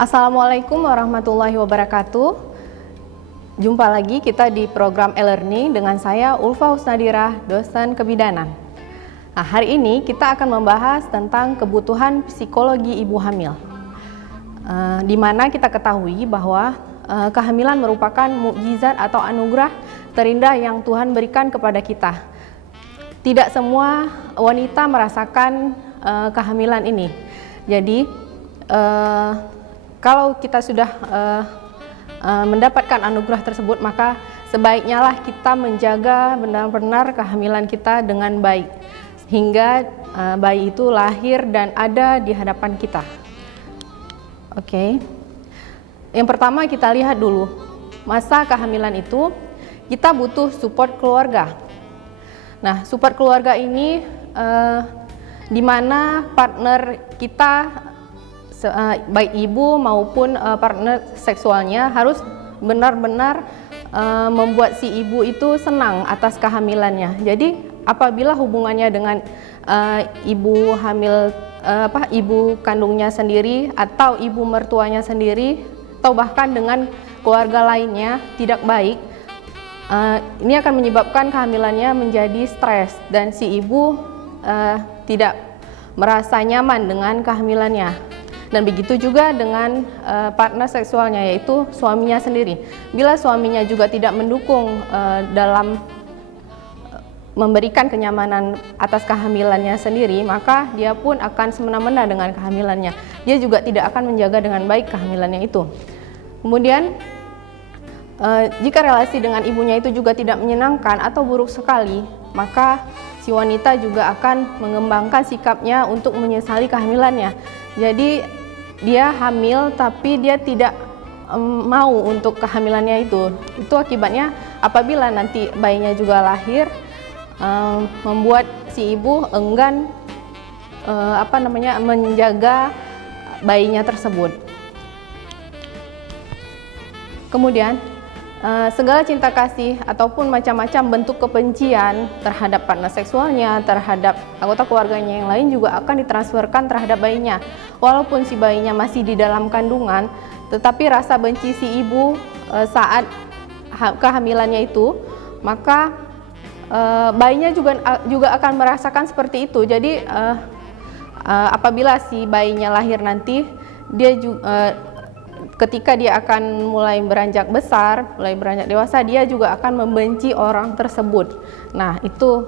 Assalamualaikum warahmatullahi wabarakatuh. Jumpa lagi kita di program e-learning dengan saya Ulfa Husnadirah, dosen kebidanan. Nah, hari ini kita akan membahas tentang kebutuhan psikologi ibu hamil. Di mana kita ketahui bahwa kehamilan merupakan mukjizat atau anugerah terindah yang Tuhan berikan kepada kita. Tidak semua wanita merasakan kehamilan ini. Jadi kalau kita sudah mendapatkan anugerah tersebut, maka sebaiknya lah kita menjaga benar-benar kehamilan kita dengan baik hingga bayi itu lahir dan ada di hadapan kita. Oke. Yang pertama kita lihat dulu, masa kehamilan itu kita butuh support keluarga. Nah, support keluarga ini di mana partner kita baik ibu maupun partner seksualnya harus benar-benar membuat si ibu itu senang atas kehamilannya. Jadi apabila hubungannya dengan ibu hamil ibu kandungnya sendiri atau ibu mertuanya sendiri atau bahkan dengan keluarga lainnya tidak baik, ini akan menyebabkan kehamilannya menjadi stres dan si ibu tidak merasa nyaman dengan kehamilannya. Dan begitu juga dengan partner seksualnya, yaitu suaminya sendiri. Bila suaminya juga tidak mendukung dalam memberikan kenyamanan atas kehamilannya sendiri, maka dia pun akan semena-mena dengan kehamilannya. Dia juga tidak akan menjaga dengan baik kehamilannya itu. Kemudian jika relasi dengan ibunya itu juga tidak menyenangkan atau buruk sekali, maka si wanita juga akan mengembangkan sikapnya untuk menyesali kehamilannya. Jadi dia hamil tapi dia tidak mau untuk kehamilannya itu. Itu akibatnya apabila nanti bayinya juga lahir, membuat si ibu enggan menjaga bayinya tersebut. Kemudian segala cinta kasih ataupun macam-macam bentuk kebencian terhadap partner seksualnya, terhadap anggota keluarganya yang lain juga akan ditransferkan terhadap bayinya. Walaupun si bayinya masih di dalam kandungan, tetapi rasa benci si ibu saat kehamilannya itu, maka bayinya juga akan merasakan seperti itu. Jadi apabila si bayinya lahir nanti, dia juga ketika dia akan mulai beranjak besar, mulai beranjak dewasa, dia juga akan membenci orang tersebut. Nah, itu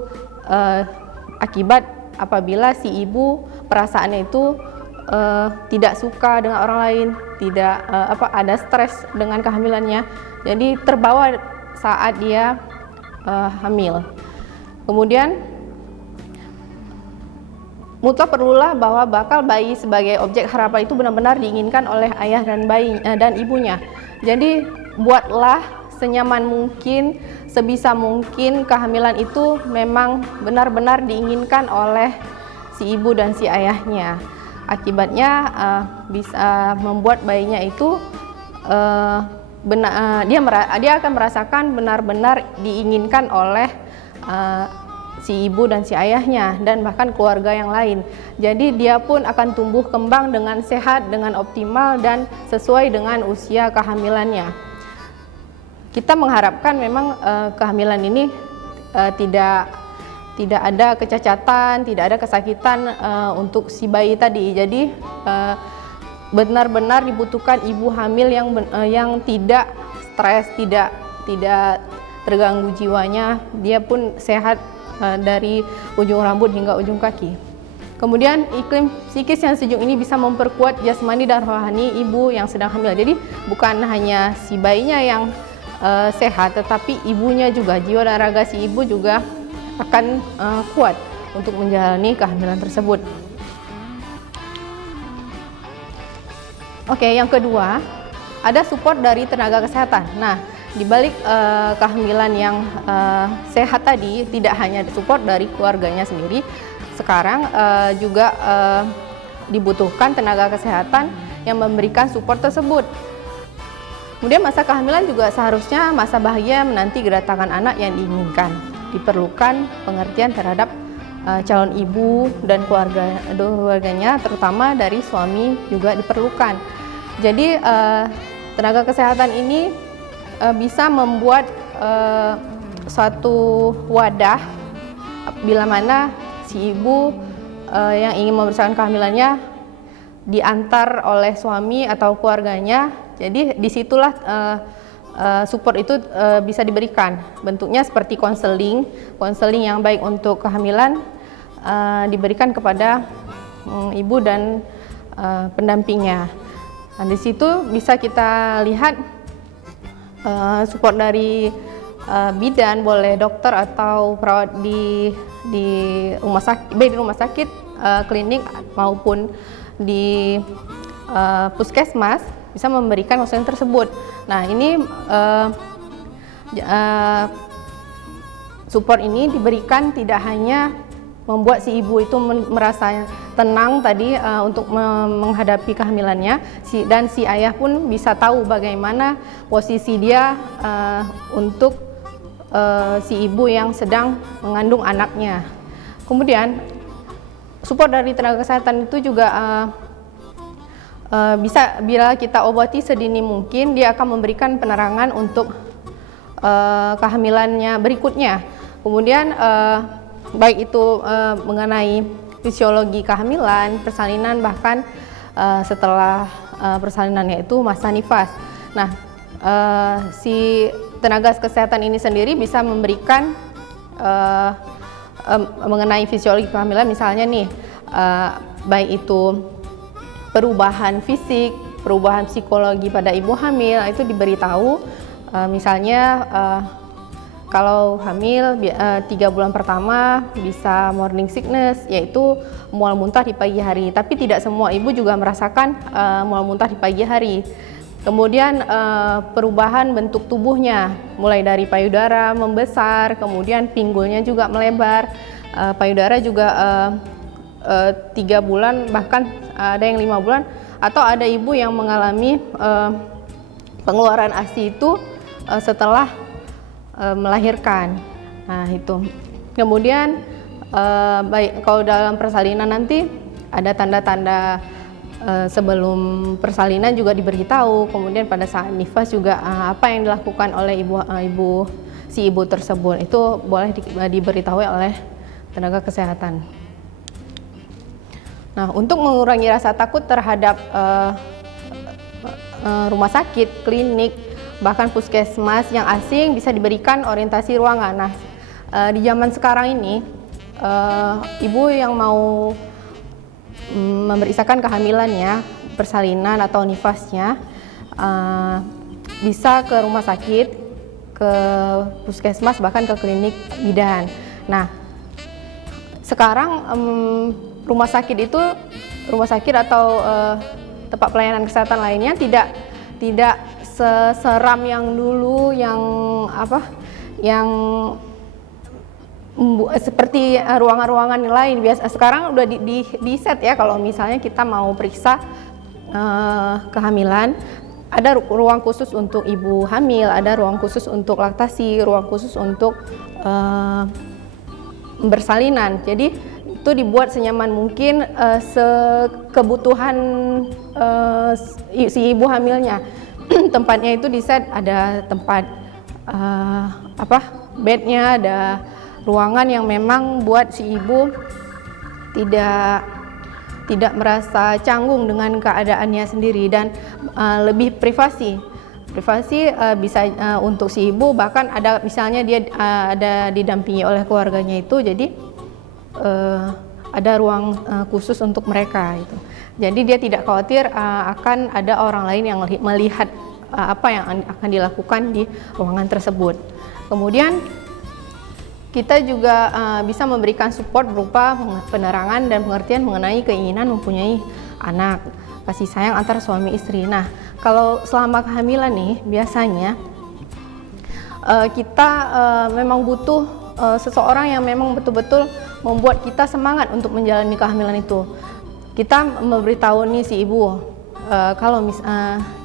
akibat apabila si ibu perasaannya itu tidak suka dengan orang lain, tidak ada stres dengan kehamilannya, jadi terbawa saat dia hamil. Kemudian mutlak perlulah bahwa bakal bayi sebagai objek harapan itu benar-benar diinginkan oleh ayah dan bayi dan ibunya. Jadi buatlah senyaman mungkin, sebisa mungkin kehamilan itu memang benar-benar diinginkan oleh si ibu dan si ayahnya. Akibatnya bisa membuat bayinya itu dia akan merasakan benar-benar diinginkan oleh si ibu dan si ayahnya dan bahkan keluarga yang lain. Jadi dia pun akan tumbuh kembang dengan sehat, dengan optimal dan sesuai dengan usia kehamilannya. Kita mengharapkan memang kehamilan ini tidak ada kecacatan, tidak ada kesakitan untuk si bayi tadi. Jadi benar-benar dibutuhkan ibu hamil yang tidak stres, tidak terganggu jiwanya, dia pun sehat dari ujung rambut hingga ujung kaki. Kemudian iklim psikis yang sejuk ini bisa memperkuat jasmani dan rohani ibu yang sedang hamil. Jadi bukan hanya si bayinya yang sehat, tetapi ibunya juga, jiwa dan raga si ibu juga akan kuat untuk menjalani kehamilan tersebut. Oke, yang kedua, ada support dari tenaga kesehatan. Nah, di balik kehamilan yang sehat tadi, tidak hanya support dari keluarganya sendiri, sekarang juga dibutuhkan tenaga kesehatan yang memberikan support tersebut. Kemudian masa kehamilan juga seharusnya masa bahagia menanti kedatangan anak yang diinginkan. Diperlukan pengertian terhadap calon ibu dan keluarganya, terutama dari suami juga diperlukan. Jadi tenaga kesehatan ini bisa membuat suatu wadah bila mana si ibu yang ingin membesarkan kehamilannya diantar oleh suami atau keluarganya. Jadi disitulah support itu bisa diberikan. Bentuknya seperti konseling yang baik untuk kehamilan diberikan kepada ibu dan pendampingnya. Nah, di situ bisa kita lihat support dari bidan, boleh dokter atau perawat di rumah sakit, klinik maupun di puskesmas bisa memberikan konseling tersebut. Nah, ini support ini diberikan tidak hanya membuat si ibu itu merasa tenang tadi untuk menghadapi kehamilannya, dan si ayah pun bisa tahu bagaimana posisi dia untuk si ibu yang sedang mengandung anaknya. Kemudian support dari tenaga kesehatan itu juga bisa, bila kita obati sedini mungkin, dia akan memberikan penerangan untuk kehamilannya berikutnya. Kemudian baik itu mengenai fisiologi kehamilan, persalinan, bahkan setelah persalinannya itu masa nifas. Nah, si tenaga kesehatan ini sendiri bisa memberikan mengenai fisiologi kehamilan, misalnya nih baik itu perubahan fisik, perubahan psikologi pada ibu hamil, itu diberitahu. Misalnya kalau hamil 3 bulan pertama bisa morning sickness, yaitu mual muntah di pagi hari, tapi tidak semua ibu juga merasakan mual muntah di pagi hari. Kemudian perubahan bentuk tubuhnya, mulai dari payudara membesar, kemudian pinggulnya juga melebar, payudara juga 3 bulan, bahkan ada yang 5 bulan, atau ada ibu yang mengalami pengeluaran ASI itu setelah melahirkan. Nah, itu. Kemudian baik kalau dalam persalinan nanti ada tanda-tanda sebelum persalinan juga diberitahu. Kemudian pada saat nifas juga apa yang dilakukan oleh si ibu tersebut itu boleh diberitahu oleh tenaga kesehatan. Nah, untuk mengurangi rasa takut terhadap rumah sakit, klinik, bahkan puskesmas yang asing, bisa diberikan orientasi ruangan. Nah, di zaman sekarang ini ibu yang mau memeriksakan kehamilannya, persalinan atau nifasnya, bisa ke rumah sakit, ke puskesmas, bahkan ke klinik bidan. Nah, sekarang rumah sakit atau tempat pelayanan kesehatan lainnya tidak seseram yang dulu, yang seperti ruangan-ruangan lain. Biasa sekarang udah di set ya, kalau misalnya kita mau periksa kehamilan, ada ruang khusus untuk ibu hamil, ada ruang khusus untuk laktasi, ruang khusus untuk bersalinan. Jadi itu dibuat senyaman mungkin sekebutuhan si ibu hamilnya. Tempatnya itu di set, ada tempat bednya, ada ruangan yang memang buat si ibu tidak merasa canggung dengan keadaannya sendiri, dan lebih privasi bisa untuk si ibu. Bahkan ada misalnya dia ada didampingi oleh keluarganya itu, jadi ada ruang khusus untuk mereka itu. Jadi dia tidak khawatir akan ada orang lain yang melihat apa yang akan dilakukan di ruangan tersebut. Kemudian kita juga bisa memberikan support berupa penerangan dan pengertian mengenai keinginan mempunyai anak, kasih sayang antar suami istri. Nah, kalau selama kehamilan nih, biasanya kita memang butuh seseorang yang memang betul-betul membuat kita semangat untuk menjalani kehamilan itu. Kita memberitahu nih si ibu, kalau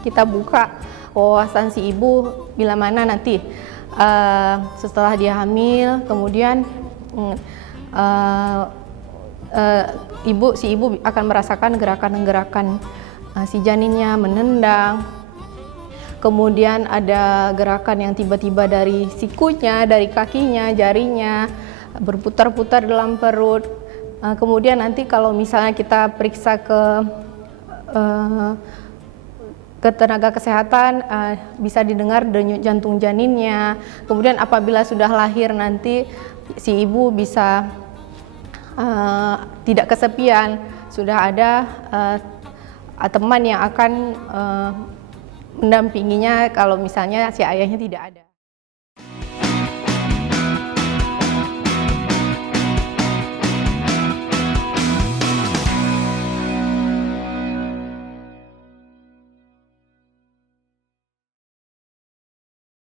kita buka wawasan si ibu bila mana nanti setelah dia hamil, kemudian si ibu akan merasakan gerakan-gerakan si janinnya menendang. Kemudian ada gerakan yang tiba-tiba dari sikunya, dari kakinya, jarinya berputar-putar dalam perut. Kemudian nanti kalau misalnya kita periksa ke tenaga kesehatan, bisa didengar denyut jantung janinnya. Kemudian apabila sudah lahir nanti si ibu bisa tidak kesepian, sudah ada teman yang akan mendampinginya kalau misalnya si ayahnya tidak ada.